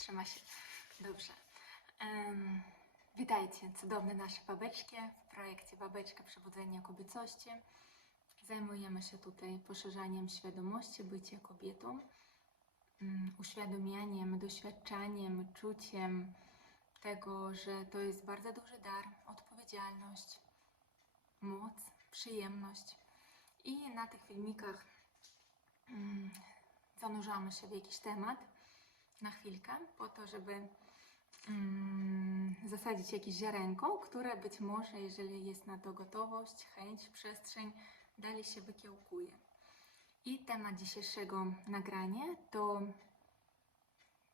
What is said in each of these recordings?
Trzyma się. Dobrze. Em, witajcie, cudowne nasze babeczki w projekcie Babeczka Przebudzenia Kobiecości. Zajmujemy się tutaj poszerzaniem świadomości bycia kobietą, mm, uświadomianiem, doświadczaniem, czuciem tego, że to jest bardzo duży dar, odpowiedzialność, moc, przyjemność. I na tych filmikach mm, zanurzamy się w jakiś temat na chwilkę, po to, żeby mm, zasadzić jakieś ziarenko, które być może, jeżeli jest na to gotowość, chęć, przestrzeń, dalej się wykiełkuje. I temat dzisiejszego nagrania to,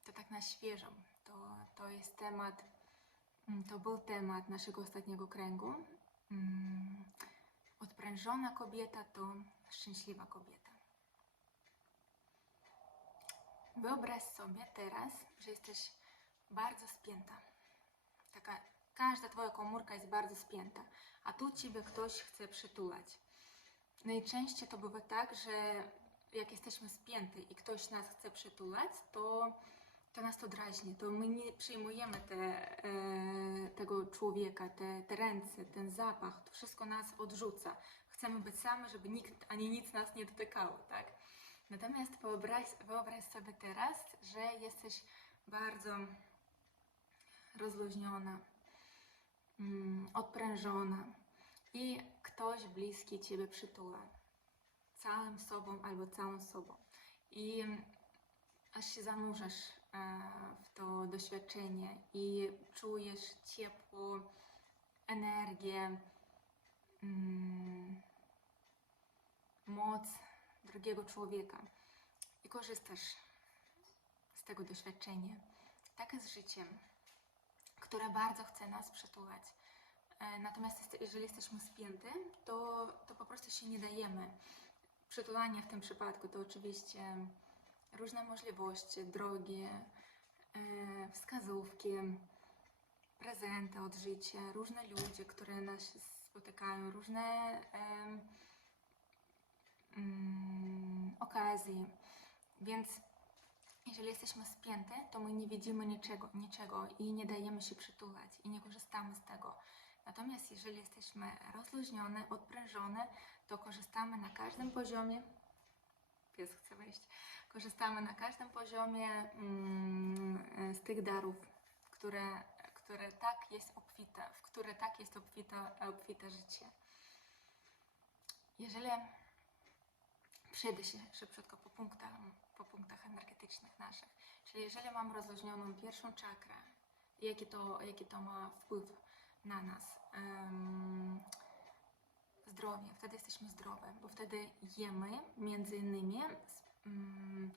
to tak na świeżo. To, to jest temat, mm, to był temat naszego ostatniego kręgu. Mm, Odprężona kobieta to szczęśliwa kobieta. Wyobraź sobie teraz, że jesteś bardzo spięta. Taka, każda twoja komórka jest bardzo spięta, a tu ciebie ktoś chce przytulać. Najczęściej to bywa tak, że jak jesteśmy spięte i ktoś nas chce przytulać, to, to nas to drażni, to my nie przyjmujemy te, e, tego człowieka, te, te ręce, ten zapach, to wszystko nas odrzuca. Chcemy być sami, żeby nikt ani nic nas nie dotykało, tak? Natomiast wyobraź, wyobraź sobie teraz, że jesteś bardzo rozluźniona, mm, odprężona i ktoś bliski ciebie przytula całym sobą albo całą sobą. I aż się zanurzasz e, w to doświadczenie i czujesz ciepło, energię, mm, moc drugiego człowieka i korzystasz z tego doświadczenia. Tak jest życiem, które bardzo chce nas przytulać. E, Natomiast jeżeli jesteśmy spięty, to, to po prostu się nie dajemy. Przytulanie w tym przypadku to oczywiście różne możliwości, drogie, e, wskazówki, prezenty od życia, różne ludzie, które nas spotykają, różne mm, okazji. Więc jeżeli jesteśmy spięte, to my nie widzimy niczego, niczego i nie dajemy się przytulać i nie korzystamy z tego. Natomiast jeżeli jesteśmy rozluźnione, odprężone, to korzystamy na każdym poziomie. Pies chce wejść. Korzystamy na każdym poziomie mm, z tych darów, które, które tak jest obfite, w które tak jest obfite, obfite życie. Jeżeli przejdę się szybciutko po punktach, po punktach energetycznych naszych. Czyli jeżeli mam rozluźnioną pierwszą czakrę, jaki to, jaki to ma wpływ na nas? Zdrowie, wtedy jesteśmy zdrowe, bo wtedy jemy między innymi z, mm,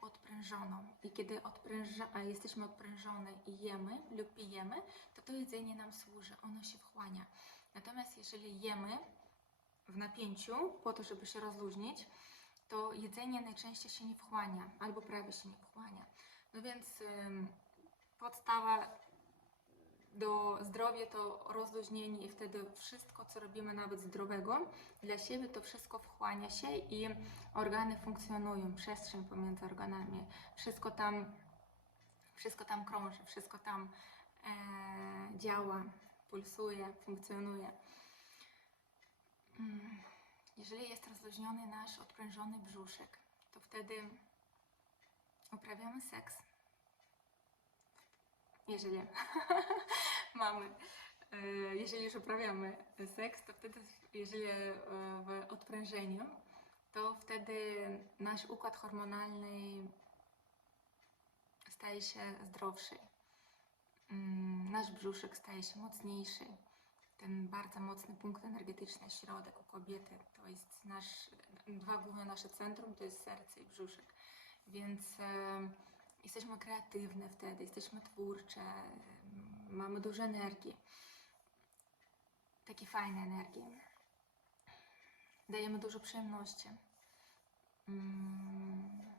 odprężoną. I kiedy odpręża, jesteśmy odprężone i jemy lub pijemy, to to jedzenie nam służy, ono się wchłania. Natomiast jeżeli jemy w napięciu, po to, żeby się rozluźnić, to jedzenie najczęściej się nie wchłania, albo prawie się nie wchłania. No więc podstawa do zdrowia to rozluźnienie i wtedy wszystko, co robimy nawet zdrowego dla siebie, to wszystko wchłania się i organy funkcjonują, przestrzeń pomiędzy organami, wszystko tam, wszystko tam krąży, wszystko tam e, działa, pulsuje, funkcjonuje. Mm, Jeżeli jest rozluźniony nasz odprężony brzuszek, to wtedy uprawiamy seks. Jeżeli mamy, e, jeżeli już uprawiamy seks, to wtedy, jeżeli e, w odprężeniu, to wtedy nasz układ hormonalny staje się zdrowszy. Mm, Nasz brzuszek staje się mocniejszy. Ten bardzo mocny punkt energetyczny, środek u kobiety, to jest nasz, dwa główne nasze centrum, to jest serce i brzuszek. Więc e, jesteśmy kreatywne wtedy, jesteśmy twórcze, mamy dużo energii. Takie fajne energie. Dajemy dużo przyjemności. Mm,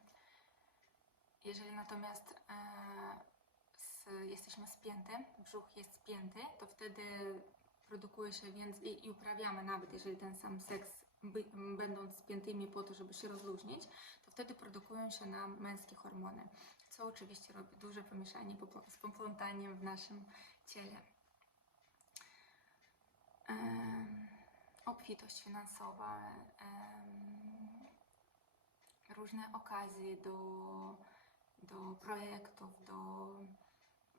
Jeżeli natomiast e, jesteśmy spięte, brzuch jest spięty, to wtedy produkuje się więcej i, i uprawiamy nawet, jeżeli ten sam seks, by, będąc spiętymi po to, żeby się rozluźnić, to wtedy produkują się nam męskie hormony. co oczywiście robi duże pomieszanie z poplątaniem w naszym ciele. Em, obfitość finansowa, różne okazje do, do projektów, do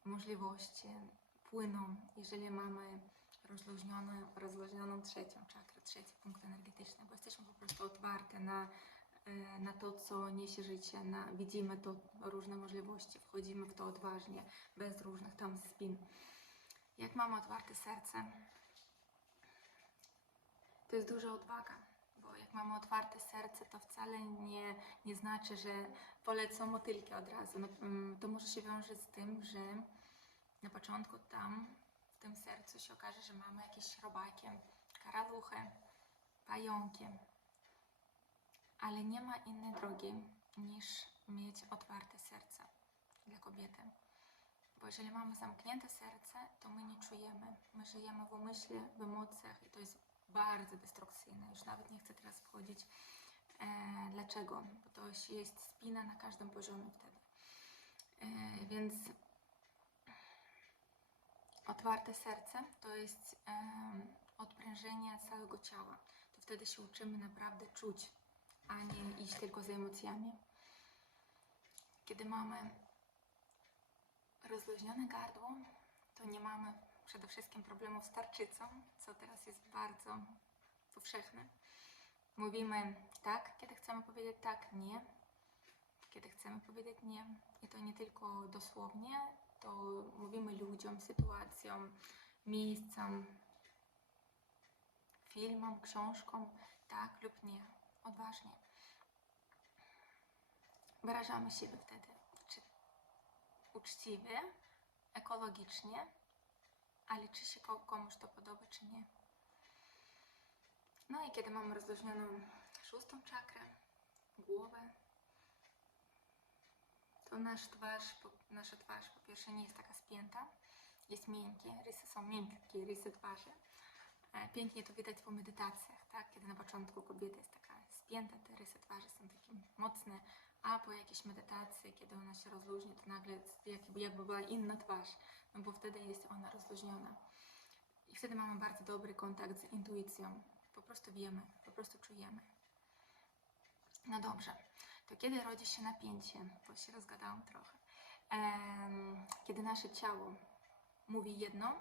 możliwości płyną, jeżeli mamy rozluźnioną, rozluźnioną trzecią czakrę, trzeci punkt energetyczny, bo jesteśmy po prostu otwarte na, e, na to, co niesie życie, na, widzimy to różne możliwości, wchodzimy w to odważnie, bez różnych tam spin. Jak mamy otwarte serce, to jest duża odwaga, bo jak mamy otwarte serce, to wcale nie, nie znaczy, że polecą motylki od razu. No, mm, to może się wiąże z tym, że na początku tam, tym sercu się okaże, że mamy jakieś robakiem, karaluchę, pająkiem. Ale nie ma innej drogi niż mieć otwarte serce dla kobiety. Bo jeżeli mamy zamknięte serce, to my nie czujemy. My żyjemy w umyśle, w emocjach i to jest bardzo destrukcyjne. Już nawet nie chcę teraz wchodzić. E, dlaczego? Bo to jest spina na każdym poziomie wtedy. E, więc otwarte serce to jest odprężenie całego ciała. To wtedy się uczymy naprawdę czuć, a nie iść tylko za emocjami. Kiedy mamy rozluźnione gardło, to nie mamy przede wszystkim problemów z tarczycą, co teraz jest bardzo powszechne. Mówimy tak, kiedy chcemy powiedzieć tak, nie, kiedy chcemy powiedzieć nie. I to nie tylko dosłownie, to mówimy ludziom, sytuacjom, miejscom, filmom, książkom, tak lub nie, odważnie. Wyrażamy siebie wtedy, czy uczciwie, ekologicznie, ale czy się ko- komuś to podoba, czy nie. No i kiedy mamy rozluźnioną szóstą czakrę, głowę, to nasz twarz, po, nasza twarz po pierwsze nie jest taka spięta, jest miękkie, rysy są miękkie, rysy twarzy. E, Pięknie to widać po medytacjach, tak? Kiedy na początku kobieta jest taka spięta, te rysy twarzy są takie mocne, a po jakiejś medytacji, kiedy ona się rozluźni, to nagle jakby, jakby była inna twarz, no bo wtedy jest ona rozluźniona. I wtedy mamy bardzo dobry kontakt z intuicją. Po prostu wiemy, po prostu czujemy. No dobrze, to kiedy rodzi się napięcie? Bo się rozgadałam trochę. Kiedy nasze ciało mówi jedno,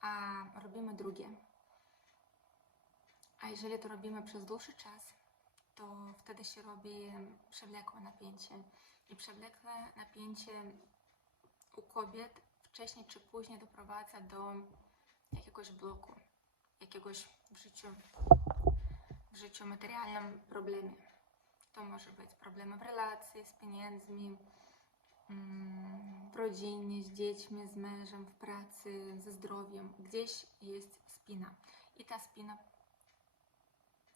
a robimy drugie. A jeżeli to robimy przez dłuższy czas, to wtedy się robi przewlekłe napięcie. I przewlekłe napięcie u kobiet wcześniej czy później doprowadza do jakiegoś bloku, jakiegoś w życiu, w życiu materialnym problemie. To może być problemy w relacji, z pieniędzmi, mm, w rodzinie, z dziećmi, z mężem, w pracy, ze zdrowiem. Gdzieś jest spina. I ta spina,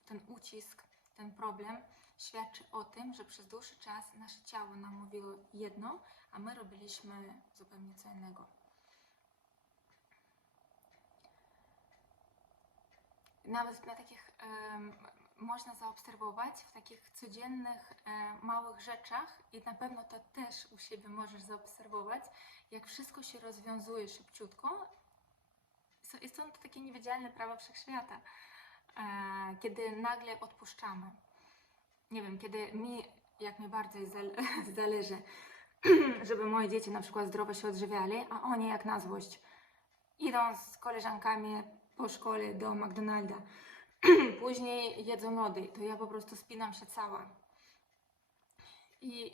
ten ucisk, ten problem świadczy o tym, że przez dłuższy czas nasze ciało nam mówiło jedno, a my robiliśmy zupełnie co innego. Nawet na takich można zaobserwować w takich codziennych, e, małych rzeczach i na pewno to też u siebie możesz zaobserwować, jak wszystko się rozwiązuje szybciutko. I Są to takie niewidzialne prawa wszechświata, e, kiedy nagle odpuszczamy. Nie wiem, kiedy mi, jak mi zale- zależy, żeby moje dzieci na przykład zdrowo się odżywiali, a oni jak na złość idą z koleżankami po szkole do McDonalda, później jedzą lody, to ja po prostu spinam się cała. I,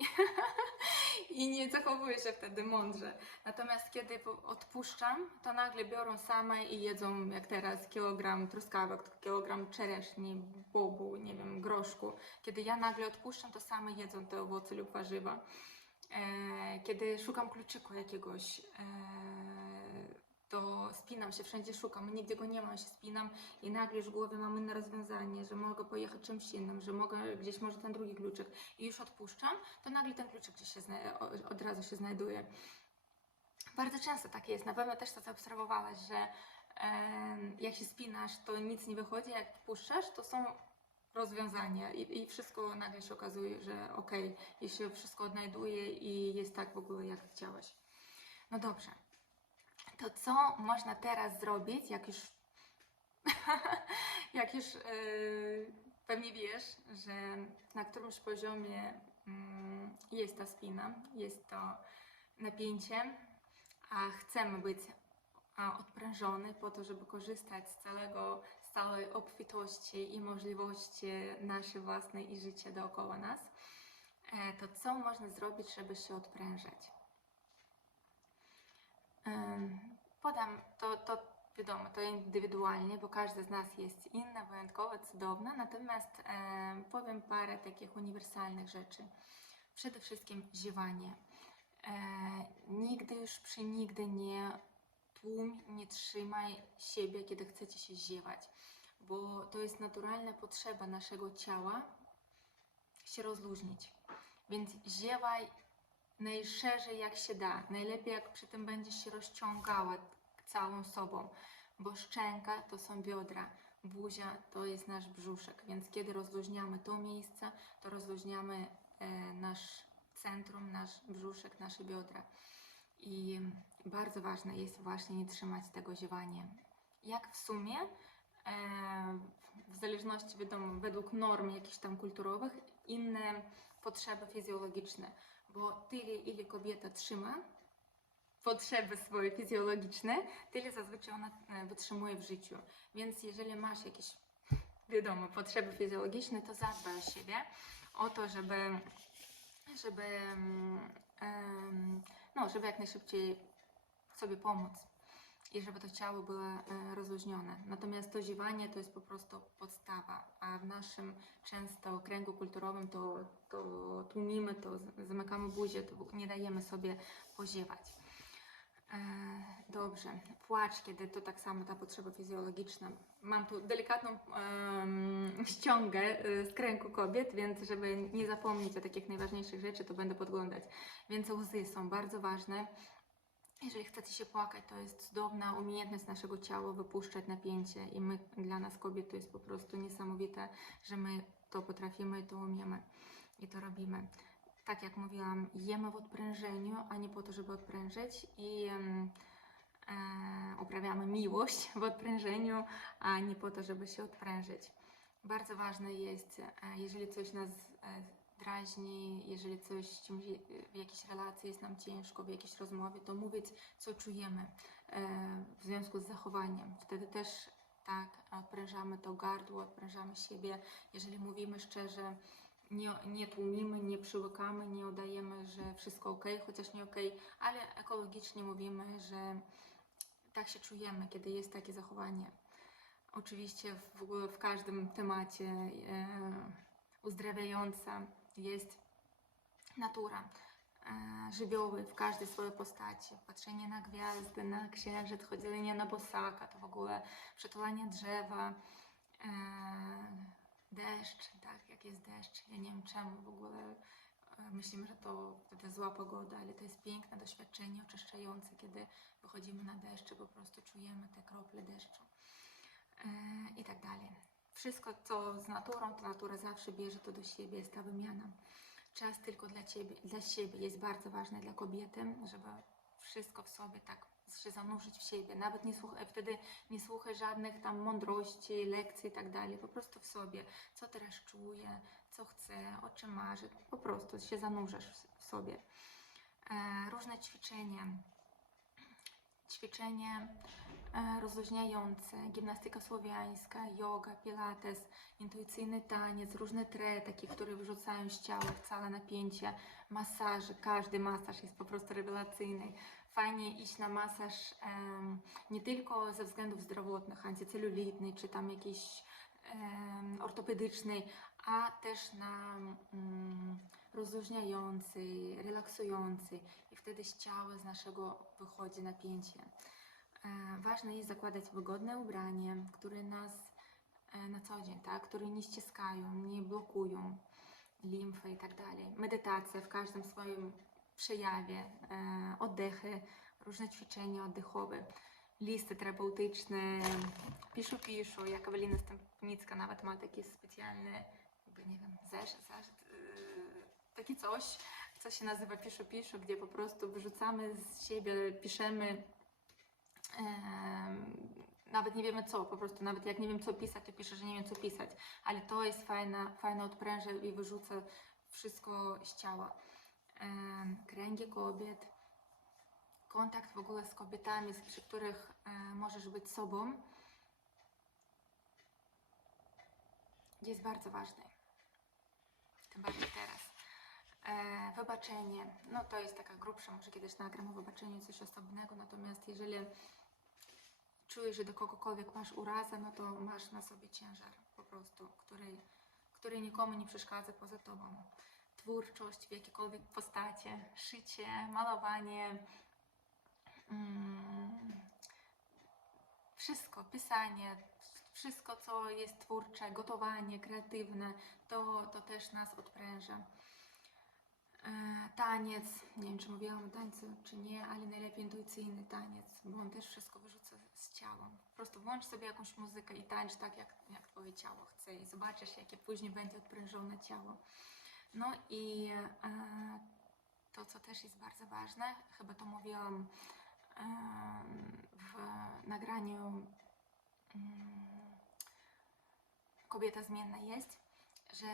I nie zachowuję się wtedy mądrze. Natomiast kiedy odpuszczam, to nagle biorą same i jedzą, jak teraz, kilogram truskawek, kilogram czereśni, bobu, nie wiem, groszku. Kiedy ja nagle odpuszczam, to same jedzą te owoce lub warzywa. E, kiedy szukam kluczyku jakiegoś, e, to spinam się, wszędzie szukam, nigdzie go nie ma, się spinam i nagle już w głowie mam inne rozwiązanie, że mogę pojechać czymś innym, że mogę gdzieś może ten drugi kluczyk i już odpuszczam, to nagle ten kluczyk gdzieś się od razu się znajduje. Bardzo często tak jest, na pewno też to zaobserwowałaś, że em, jak się spinasz, to nic nie wychodzi, jak puszczasz, to są rozwiązanie i, i wszystko nagle się okazuje, że okej, i się wszystko odnajduje i jest tak w ogóle, jak chciałeś. No dobrze. To co można teraz zrobić, jak już jak już e, pewnie wiesz, że na którymś poziomie mm, jest ta spina, jest to napięcie, a chcemy być odprężony po to, żeby korzystać z całego, z całej obfitości i możliwości naszej własnej i życia dookoła nas, e, to co można zrobić, żeby się odprężać? Podam to, to wiadomo, to indywidualnie, bo każdy z nas jest inna, wyjątkowa, cudowna, natomiast em, powiem parę takich uniwersalnych rzeczy. Przede wszystkim ziewanie. E, nigdy już przy nigdy nie tłum, nie trzymaj siebie, kiedy chcecie się ziewać, bo to jest naturalna potrzeba naszego ciała się rozluźnić. Więc ziewaj najszerzej jak się da. Najlepiej jak przy tym będziesz się rozciągała całą sobą, bo szczęka to są biodra, buzia to jest nasz brzuszek, więc kiedy rozluźniamy to miejsce, to rozluźniamy e, nasz centrum, nasz brzuszek, nasze biodra. I bardzo ważne jest właśnie nie trzymać tego ziewania. Jak w sumie, e, w zależności wiadomo, według norm jakichś tam kulturowych, inne potrzeby fizjologiczne, bo tyle, ile kobieta trzyma potrzeby swoje fizjologiczne, tyle zazwyczaj ona e, wytrzymuje w życiu. Więc jeżeli masz jakieś, wiadomo, potrzeby fizjologiczne, to zadbaj o siebie, o to, żeby, żeby, mm, no, żeby jak najszybciej sobie pomóc i żeby to ciało było e, rozluźnione. Natomiast to ziewanie to jest po prostu podstawa, a w naszym często kręgu kulturowym to, to tłumimy, to zamykamy buzię, to nie dajemy sobie poziewać. E, Dobrze, płacz, kiedy to tak samo ta potrzeba fizjologiczna. Mam tu delikatną em, ściągę e, z kręgu kobiet, więc żeby nie zapomnieć o takich najważniejszych rzeczy, to będę podglądać. Więc łzy są bardzo ważne. Jeżeli chcecie się płakać, to jest cudowna umiejętność naszego ciała wypuszczać napięcie i my, dla nas kobiet to jest po prostu niesamowite, że my to potrafimy to umiemy i to robimy. Tak jak mówiłam, jemy w odprężeniu, a nie po to, żeby odprężyć i e, uprawiamy miłość w odprężeniu, a nie po to, żeby się odprężyć. Bardzo ważne jest, e, jeżeli coś nas e, drażni, jeżeli coś w jakiejś relacji jest nam ciężko, w jakiejś rozmowie, to mówić, co czujemy e, w związku z zachowaniem. Wtedy też tak odprężamy to gardło, odprężamy siebie. Jeżeli mówimy szczerze, nie, nie tłumimy, nie przyłykamy, nie udajemy, że wszystko ok, chociaż nie ok, ale ekologicznie mówimy, że tak się czujemy, kiedy jest takie zachowanie. Oczywiście w w każdym temacie e, uzdrawiająca jest natura, e, żywioły w każdej swojej postaci. Patrzenie na gwiazdy, na księżyc, chodzenie na bosaka, to w ogóle przytulanie drzewa, e, deszcz, tak, jak jest deszcz. Ja nie wiem czemu w ogóle e, myślimy, że to wtedy zła pogoda, ale to jest piękne doświadczenie oczyszczające, kiedy wychodzimy na deszcz po prostu czujemy te krople deszczu e, i tak dalej. Wszystko, co z naturą, to natura zawsze bierze to do siebie, jest ta wymiana. Czas tylko dla, ciebie, dla siebie jest bardzo ważny dla kobiety, żeby wszystko w sobie tak się zanurzyć w siebie. Nawet nie słuchaj, wtedy nie słuchaj żadnych tam mądrości, lekcji i tak dalej. Po prostu w sobie, co teraz czuję, co chcę, o czym marzę. Po prostu się zanurzasz w, sobie. E, różne ćwiczenia. Ćwiczenie e, rozluźniające, gimnastyka słowiańska, yoga, pilates, intuicyjny taniec, różne tre, takie, które wyrzucają z ciała całe napięcie, masaże, każdy masaż jest po prostu rewelacyjny. Fajnie iść na masaż nie tylko ze względów zdrowotnych, antycelulitny, czy tam jakiś em, ortopedyczny, a też na mm, rozluźniający, relaksujący i wtedy z ciała, z naszego wychodzi napięcie. E, ważne jest zakładać wygodne ubranie, które nas e, na co dzień, tak, które nie ściskają, nie blokują limfę i tak dalej. Medytacja w każdym swoim przejawie, e, oddechy, różne ćwiczenia oddechowe, listy terapeutyczne, piszu-piszu. Jak Ewelina Stępnicka nawet ma taki specjalny, jakby nie wiem, zeszyt, zeszyt e, takie coś, co się nazywa piszu-piszu, gdzie po prostu wyrzucamy z siebie, piszemy e, nawet nie wiemy co, po prostu nawet jak nie wiem co pisać, to piszę, że nie wiem co pisać, ale to jest fajna, fajna odpręża i wyrzuca wszystko z ciała. Kręgi kobiet, kontakt w ogóle z kobietami, przy których możesz być sobą, jest bardzo ważny. Tym bardziej teraz. E, wybaczenie, no to jest taka grubsza, może kiedyś nagram o wybaczeniu coś osobnego, natomiast jeżeli czujesz, że do kogokolwiek masz urazę, no to masz na sobie ciężar po prostu, który, który nikomu nie przeszkadza poza tobą. Twórczość w jakiejkolwiek postaci, szycie, malowanie, mm, wszystko, pisanie, wszystko co jest twórcze, gotowanie, kreatywne, to, to też nas odpręża. E, Taniec, nie wiem czy mówiłam o tańcu czy nie, ale najlepiej intuicyjny taniec, bo on też wszystko wyrzuca z ciała. Po prostu włącz sobie jakąś muzykę i tańcz tak, jak, jak twoje ciało chce i zobaczysz, jakie później będzie odprężone ciało. No i e, to, co też jest bardzo ważne, chyba to mówiłam em, w nagraniu mm, Kobieta zmienna jest, że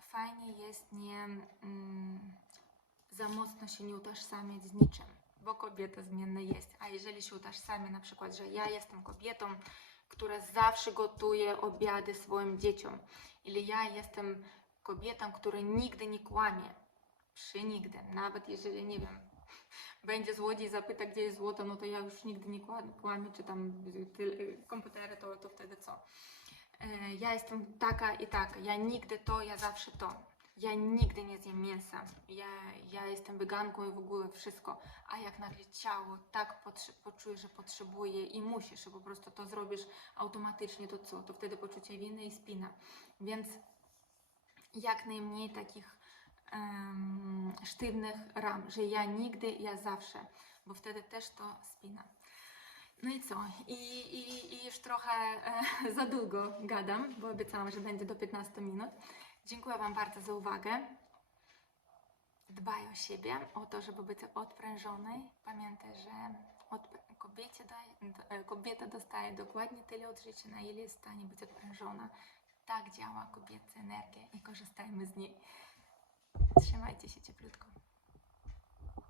fajnie jest nie mm, za mocno się nie utożsamiać z niczym, bo kobieta zmienna jest. A jeżeli się utożsamia na przykład, że ja jestem kobietą, która zawsze gotuje obiady swoim dzieciom, ili ja jestem kobietą, która nigdy nie kłamie, przy nigdy, nawet jeżeli, nie wiem, będzie złodziej zapyta, gdzie jest złoto, no to ja już nigdy nie kła- kłamię, czy tam komputery, to, to wtedy co? E, ja jestem taka i taka, ja nigdy to, ja zawsze to. Ja nigdy nie zjem mięsa, ja, ja jestem weganką i w ogóle wszystko. A jak nagle ciało tak poczuje, że potrzebuje i musisz, po prostu to zrobisz automatycznie, to co? To wtedy poczucie winy i spina. Więc jak najmniej takich em, sztywnych ram, że ja nigdy, ja zawsze, bo wtedy też to spina. No i co? I, i, i już trochę e, za długo gadam, bo obiecałam, że będzie do 15 minut. Dziękuję Wam bardzo za uwagę. Dbaj o siebie, o to, żeby być odprężonej. Pamiętaj, że kobiecie daje, d- e, kobieta dostaje dokładnie tyle od życia, na ile jest w stanie być odprężona. Tak działa kobieca energia i korzystajmy z niej. Trzymajcie się cieplutko.